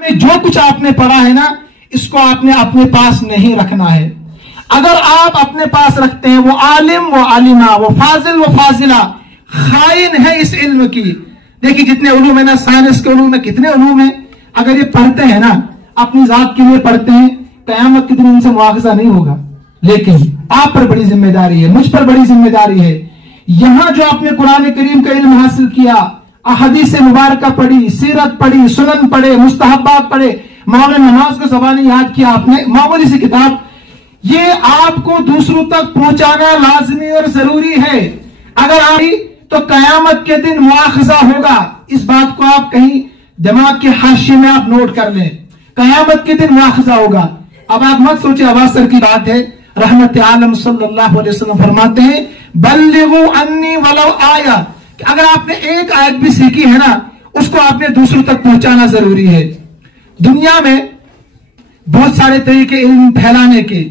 میں جو کچھ آپ نے پڑھا ہے نا، اس کو آپ نے اپنے پاس نہیں رکھنا ہے. اگر آپ اپنے پاس رکھتے ہیں، وہ عالم وہ عالمہ، وہ فاضل وہ فاضلہ خائن ہے اس علم کی. دیکھیں جتنے علوم ہیں نا، سائنس کے علوم میں کتنے علوم ہیں، اگر یہ پڑھتے ہیں نا، اپنی ذات کے لیے پڑھتے ہیں، قیامت کے دن ان سے مواخذہ نہیں ہوگا. لیکن آپ پر بڑی ذمہ داری ہے، مجھ پر بڑی ذمہ داری ہے. یہاں جو آپ نے قرآن کریم کا علم حاصل کیا، احادیث مبارکہ پڑھی، سیرت پڑھی، سنن پڑھے، مستحبات پڑھے، معمول نماز کو زبانی یاد کیا آپ نے، معمولی سی کتاب، یہ آپ کو دوسروں تک پہنچانا لازمی اور ضروری ہے. اگر آئی تو قیامت کے دن مواخذہ ہوگا. اس بات کو آپ کہیں دماغ کے حاشیے میں آپ نوٹ کر لیں، قیامت کے دن مواخذہ ہوگا. اب آپ مت سوچیں عباس سر کی بات ہے، رحمت عالم صلی اللہ علیہ وسلم فرماتے ہیں بلغوا انی ولو آیا، کہ اگر آپ نے ایک آیت بھی سیکھی ہے نا، اس کو آپ نے دوسروں تک پہنچانا ضروری ہے. دنیا میں بہت سارے طریقے علم پھیلانے کے،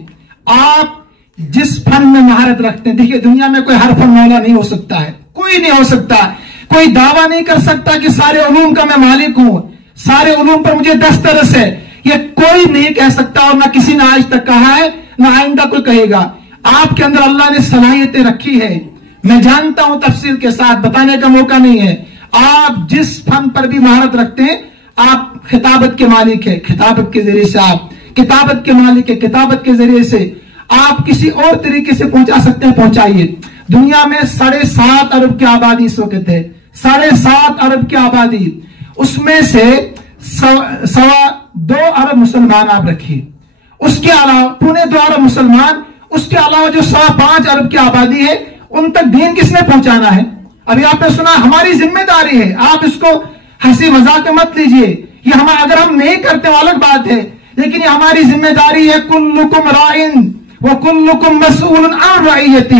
آپ جس فن میں مہارت رکھتے ہیں، دیکھیے دنیا میں کوئی ہر فن مولا نہیں ہو سکتا ہے، کوئی نہیں ہو سکتا. کوئی دعویٰ نہیں کر سکتا کہ سارے علوم کا میں مالک ہوں، سارے علوم پر مجھے دسترس ہے، یہ کوئی نہیں کہہ سکتا، اور نہ کسی نے آج تک کہا ہے، نہ آئندہ کوئی کہے گا. آپ کے اندر اللہ نے صلاحیتیں رکھی ہے، میں جانتا ہوں، تفصیل کے ساتھ بتانے کا موقع نہیں ہے. آپ جس فن پر بھی مہارت رکھتے ہیں، آپ خطابت کے مالک ہیں، خطابت کے ذریعے سے آپ کتابت کے مالک ہیں، کتابت کے ذریعے سے آپ کسی اور طریقے سے پہنچا سکتے ہیں، پہنچائیے. دنیا میں 7.5 ارب کی آبادی اس وقت ہے، 7.5 ارب کی آبادی، اس میں سے 2.25 ارب مسلمان آپ رکھیے، اس کے علاوہ 2.25 ارب مسلمان، اس کے علاوہ جو 5.25 ارب کی آبادی ہے، ان تک دین کس نے پہنچانا ہے؟ ابھی آپ نے سنا، ہماری ذمہ داری ہے. آپ اس کو ہنسی مذاق میں مت لیجئے، یہ اگر ہم نہیں کرتے وہ الگ بات ہے، لیکن یہ ہماری ذمہ داری ہے. کلکم رائن وکلکم مسئول عن رعیتہ.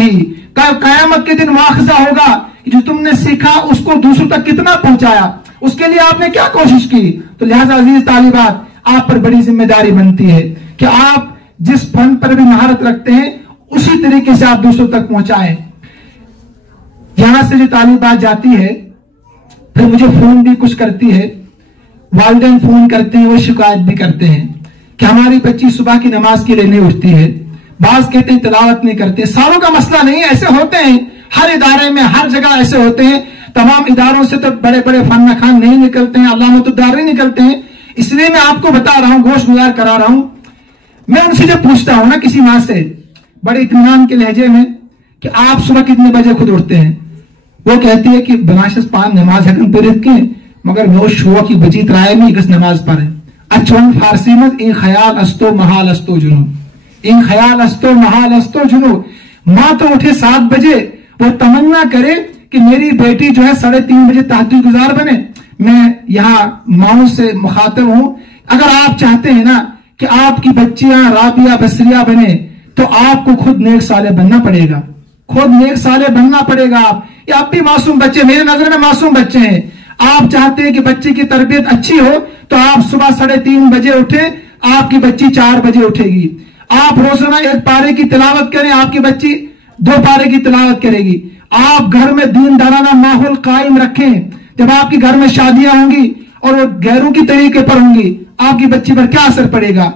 قیامت کے دن مواخذہ ہوگا کہ جو تم نے سیکھا اس کو دوسروں تک کتنا پہنچایا، اس کے لیے آپ نے کیا کوشش کی. تو لہذا عزیز طالبات، آپ پر بڑی ذمہ داری بنتی ہے کہ آپ جس فن پر بھی مہارت رکھتے ہیں، اسی طریقے سے آپ دوسروں تک پہنچائیں. یہاں سے جو طالبات جاتی ہے، پھر مجھے فون بھی کچھ کرتی ہے، والدین فون کرتے ہیں، وہ شکایت بھی کرتے ہیں کہ ہماری بچی صبح کی نماز کے لیے نہیں اٹھتی ہے، بعض کہتے ہیں تلاوت نہیں کرتے. ساروں کا مسئلہ نہیں ہے، ایسے ہوتے ہیں ہر ادارے میں، ہر جگہ ایسے ہوتے ہیں. تمام اداروں سے تو بڑے بڑے فن خان نہیں نکلتے ہیں، علامت الدار نہیں نکلتے ہیں. اس لیے میں آپ کو بتا رہا ہوں، گوش گزار کرا رہا ہوں. میں ان سے جب پوچھتا ہوں نا کسی ماں سے بڑے اطمینان کے لہجے میں کہ آپ صبح کتنے بجے خود اٹھتے ہیں، وہ کہتی ہے کہ بناشس پان نماز ہکن پرت کے مگر وہ شو کی بچی ترائے میں کس نماز پڑھے. اچھون فارسی میں ان خیال استو محال استو جنو، ان خیال استو محال استو جنو. ماں تو اٹھے 7 بجے، وہ تمنا کرے کہ میری بیٹی جو ہے 3:30 بجے تہجد گزار بنے. میں یہاں ماؤں سے مخاطب ہوں، اگر آپ چاہتے ہیں نا کہ آپ کی بچیاں رابعہ بصریہ بنے، تو آپ کو خود نیک صالح بننا پڑے گا، خود نیک صالح بننا پڑے گا. یہ آپ بھی معصوم بچے، میرے نظر میں معصوم بچے ہیں. آپ چاہتے ہیں کہ بچے کی تربیت اچھی ہو، تو آپ صبح 3:30 بجے اٹھیں، آپ کی بچی 4 بجے اٹھے گی. آپ روزانہ 1 پارے کی تلاوت کریں، آپ کی بچی 2 پارے کی تلاوت کرے گی. آپ گھر میں دین دارانہ ماحول قائم رکھیں. جب آپ کی گھر میں شادیاں ہوں گی اور وہ غیروں کی طریقے پر ہوں گی، آپ کی بچی پر کیا اثر پڑے گا؟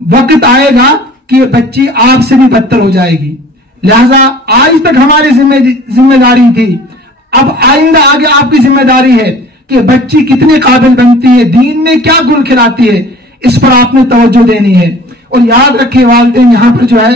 وقت آئے گا کہ بچی آپ سے بھی بدتر ہو جائے گی. لہذا آج تک ہماری ذمہ داری تھی، اب آئندہ آگے آپ کی ذمہ داری ہے کہ بچی کتنی قابل بنتی ہے، دین میں کیا گل کھلاتی ہے، اس پر آپ نے توجہ دینی ہے. اور یاد رکھیں والدین یہاں پر جو ہے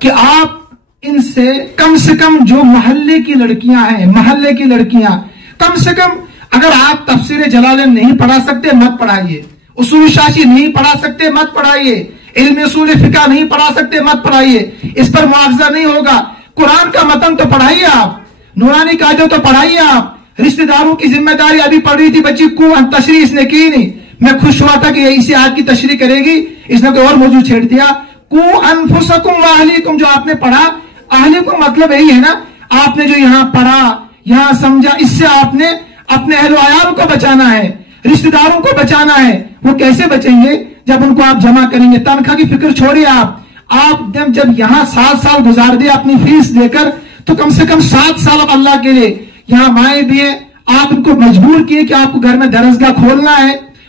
کہ آپ ان سے کم جو محلے کی لڑکیاں ہیں، محلے کی لڑکیاں، کم سے کم اگر آپ تفسیر جلالین نہیں پڑھا سکتے مت پڑھائیے، اصول شاشی نہیں پڑھا سکتے مت پڑھائیے، علم اصول فقہ نہیں پڑھا سکتے مت پڑھائیے. اس پر معاوضہ نہیں ہوگا. قرآن کا متن تو پڑھائیے، آپ نورانی قاعدے تو پڑھائیے. آپ رشتہ داروں کی ذمہ داری، ابھی پڑھ رہی تھی بچی کو تشریح اس نے کی نہیں، میں خوش ہوا تھا کہ اسی آیت کی تشریح کرے گی، اس نے کوئی اور موضوع چھیڑ دیا. کو انفسکم واہلیکم، جو آپ نے پڑھا، اہلیکم مطلب یہی ہے نا، آپ نے جو یہاں پڑھا، یہاں سمجھا، اس سے آپ نے اپنے اہل و عیال کو بچانا ہے، رشتہ داروں کو بچانا ہے. وہ کیسے بچیں گے؟ جب ان کو آپ جمع کریں گے. تنخواہ کی فکر چھوڑیے، آپ جب یہاں 7 سال گزار دیا اپنی فیس دے کر، تو کم سے کم 7 سال اب اللہ کے لیے. یہاں مائیں بھی ہیں، آپ ان کو مجبور کیے کہ آپ کو گھر میں درسگاہ کھولنا ہے،